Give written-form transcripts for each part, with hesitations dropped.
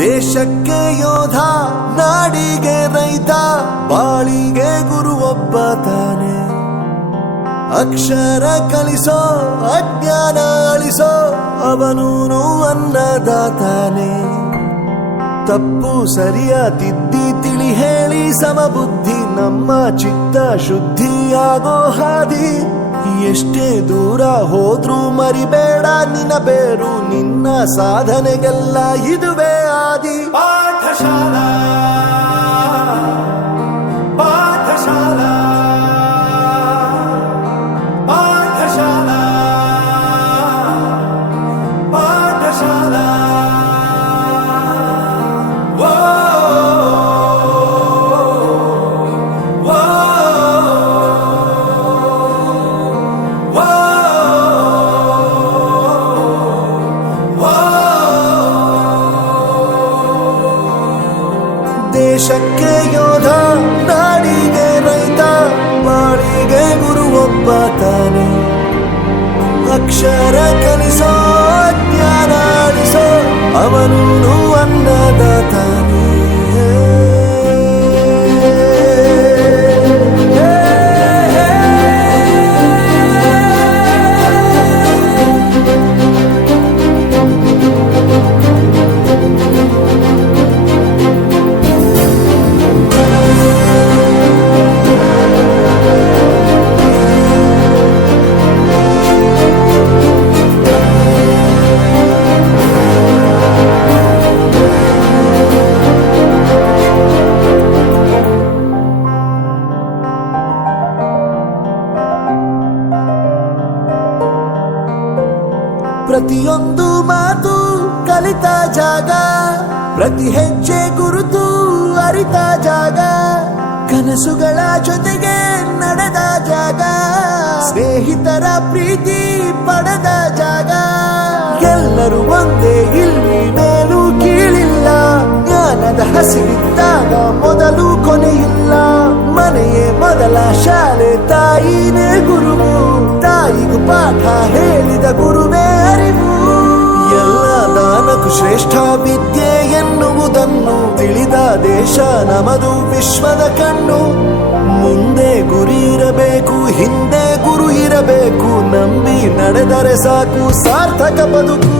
ದೇಶಕ್ಕೆ ಯೋಧ, ನಾಡಿಗೆ ರೈತ, ಬಾಳಿಗೆ ಗುರು ಒಬ್ಬ ತಾನೆ. ಅಕ್ಷರ ಕಲಿಸೋ, ಅಜ್ಞಾನ ಅಳಿಸೋ, ಅವನೂನು ಅನ್ನದಾತಾನೆ. ತಪ್ಪು ಸರಿಯ ತಿದ್ದಿ ತಿಳಿ ಹೇಳಿ ಸಮಬುದ್ಧಿ ನಮ್ಮ ಚಿತ್ತ ಶುದ್ಧಿಯಾಗೋ ಹಾದಿ. ಎಷ್ಟೇ ದೂರ ಹೋದ್ರೂ ಮರಿಬೇಡ ನಿನ್ನ ಬೇರು, ನಿನ್ನ ಸಾಧನೆಗೆಲ್ಲ ಇದುವೇ ಆದಿ. ಪಾಠಶಾಲಾ ಪಾಠಶಾಲಾ ಪಾಠಶಾಲಾ ಪಾಠಶಾಲಾ. ದೇಶಕ್ಕೆ ಯೋಧ, ನಾಡಿಗೆ ರೈತ, ಬಾಳಿಗೆ ಗುರು ಒಬ್ಬ ತಾನೆ. ಅಕ್ಷರ ಕಲಿಸೋ, ಜ್ಞಾನ ಅಳಿಸೋ, ಅವನೂನು ಅನ್ನದಾತಾನೆ. ಪ್ರತಿಯೊಂದು ಮಾತು ಕಲಿತ ಜಾಗ, ಪ್ರತಿ ಹೆಜ್ಜೆ ಗುರುತು ಅರಿತ ಜಾಗ, ಕನಸುಗಳ ಜೊತೆಗೆ ನಡೆದ ಜಾಗ, ಸ್ನೇಹಿತರ ಪ್ರೀತಿ ಪಡೆದ ಜಾಗ. ಎಲ್ಲರೂ ಒಂದೇ, ಇಲ್ಲಿ ಮೇಲೂ ಕೀಳಿಲ್ಲ, ಜ್ಞಾನದ ಹಸಿವಿದ್ದಾಗ ಮೊದಲು ಕೊನೆಯಿಲ್ಲ. ಮನೆಯೇ ಮೊದಲ ಶಾಲೆ, ತಾಯಿನೇ ಗುರುವು, ತಾಯಿಗೂ ಪಾಠ ಹೇಳಿದ ಗುರುವೇ ಅರಿವು. ಎಲ್ಲ ದಾನಕ್ಕೂ ಶ್ರೇಷ್ಠ ವಿದ್ಯೆ ಎನ್ನುವುದನ್ನು ತಿಳಿದ ದೇಶ ನಮದು, ವಿಶ್ವದ ಕಣ್ಣು. ಮುಂದೆ ಗುರಿ ಇರಬೇಕು, ಹಿಂದೆ ಗುರು ಇರಬೇಕು, ನಂಬಿ ನಡೆದರೆ ಸಾಕು ಸಾರ್ಥಕ ಬದುಕು.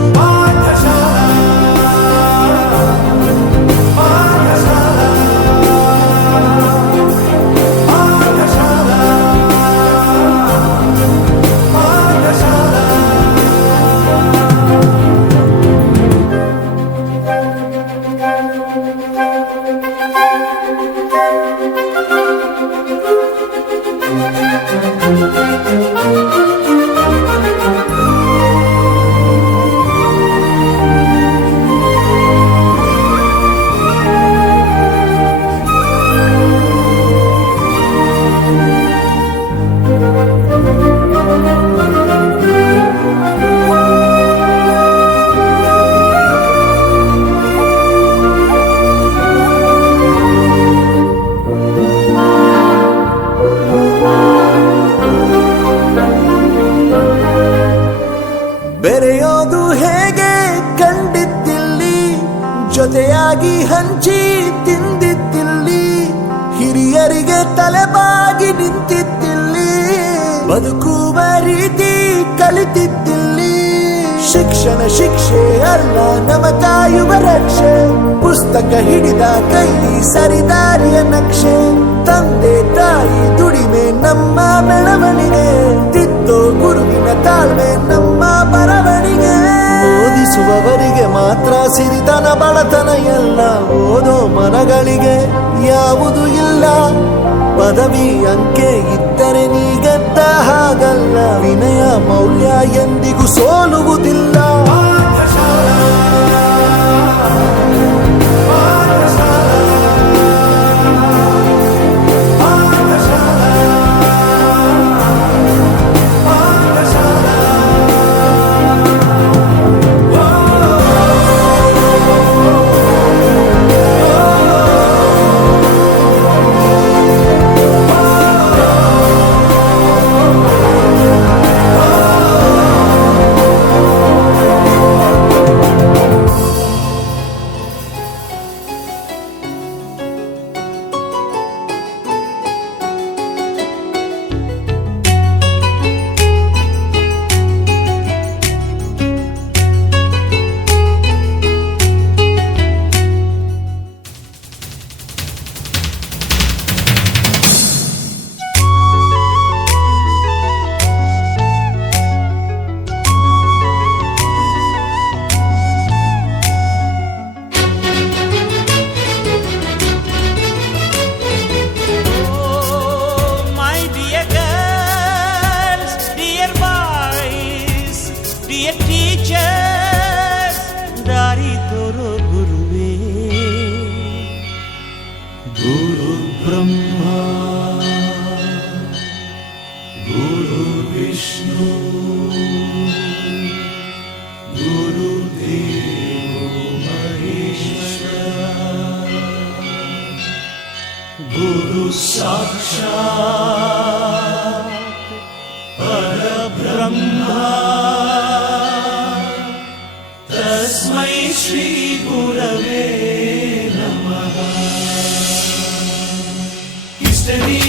ಬೆರೆಯೋದು ಹೇಗೆ ಕಂಡಿದ್ದಿಲ್ಲಿ, ಜೊತೆಯಾಗಿ ಹಂಚಿ ತಿಂದಿದ್ದಿಲ್ಲಿ, ಹಿರಿಯರಿಗೆ ತಲೆಬಾಗಿ ನಿಂತಿದ್ದಿಲ್ಲಿ, ಬದುಕುವ ರೀತಿ ಕಲಿತಿದ್ದಿಲ್ಲಿ. ಶಿಕ್ಷಣ ಶಿಕ್ಷೆ ಅಲ್ಲ, ನಮ ಕಾಯುವ ರಕ್ಷೆ, ಪುಸ್ತಕ ಹಿಡಿದ ಕೈ ಸರಿದಾರಿಯ ನಕ್ಷೆ. ತಂದೆ ತಾಯಿ ದುಡಿಮೆ ನಮ್ಮ ಬೆಳವಣಿಗೆ, ತಿದ್ದೋ ಗುರುವಿನ ತಾಳ್ಮೆ ನಮ್ಮ ಬರವಣಿಗೆ. ಓದಿಸುವವರಿಗೆ ಮಾತ್ರ ಸಿರಿತನ ಬಡತನ ಎಲ್ಲ, ಓದೋ ಮನಗಳಿಗೆ ಯಾವುದು ಇಲ್ಲ. ಪದವಿ ಅಂಕೆ ಇದ್ದರೆ ನೀ ಗೆದ್ದ ಹಾಗಲ್ಲ, ವಿನಯ ಮೌಲ್ಯ ಎಂದಿಗೂ ಸೋಲುವುದಿಲ್ಲ. ಸಾಕ್ಷಾತ್ ಪರಬ್ರಹ್ಮ ತಸ್ಮೈ ಶ್ರೀ ಗುರವೇ ನಮಃ. ಹಿಸ್ಟರಿ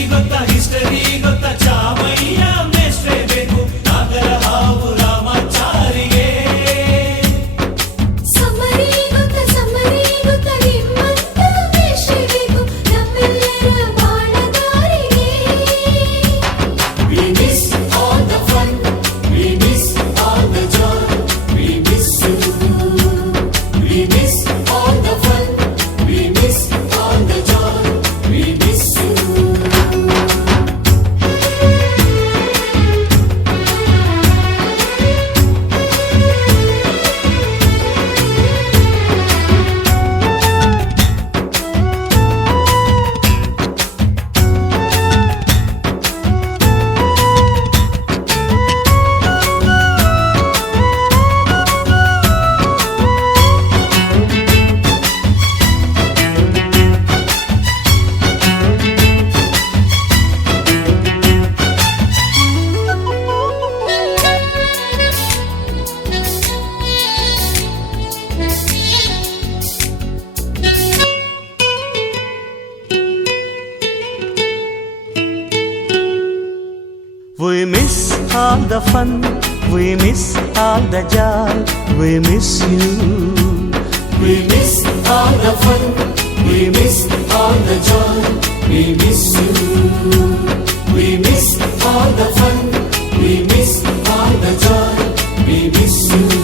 ಗೊತ್ತಾ ಚಾಮಯ್ಯ ಮೇಷ್ಟ್ರೇ ಬೇಕು ನಾಗರ ಹಾವು ರಾಮಾಚಾರಿಗೆ. ಸಮರಿ ಗೊತ್ತ ನಿಮ್ಮಂತ ಮೇಷ್ಟ್ರೇ ಬೇಕು ನಮ್ಮೆಲ್ಲರ ಬಾಳದಾರಿಗೆ. We miss all the fun, we miss all the joy, we miss you. We miss all the fun, we miss all the joy, we miss you. We miss all the fun, we miss all the joy, we miss you. We miss all the fun, we miss all the joy, we miss you. We miss all the fun, we miss all the joy, we miss you.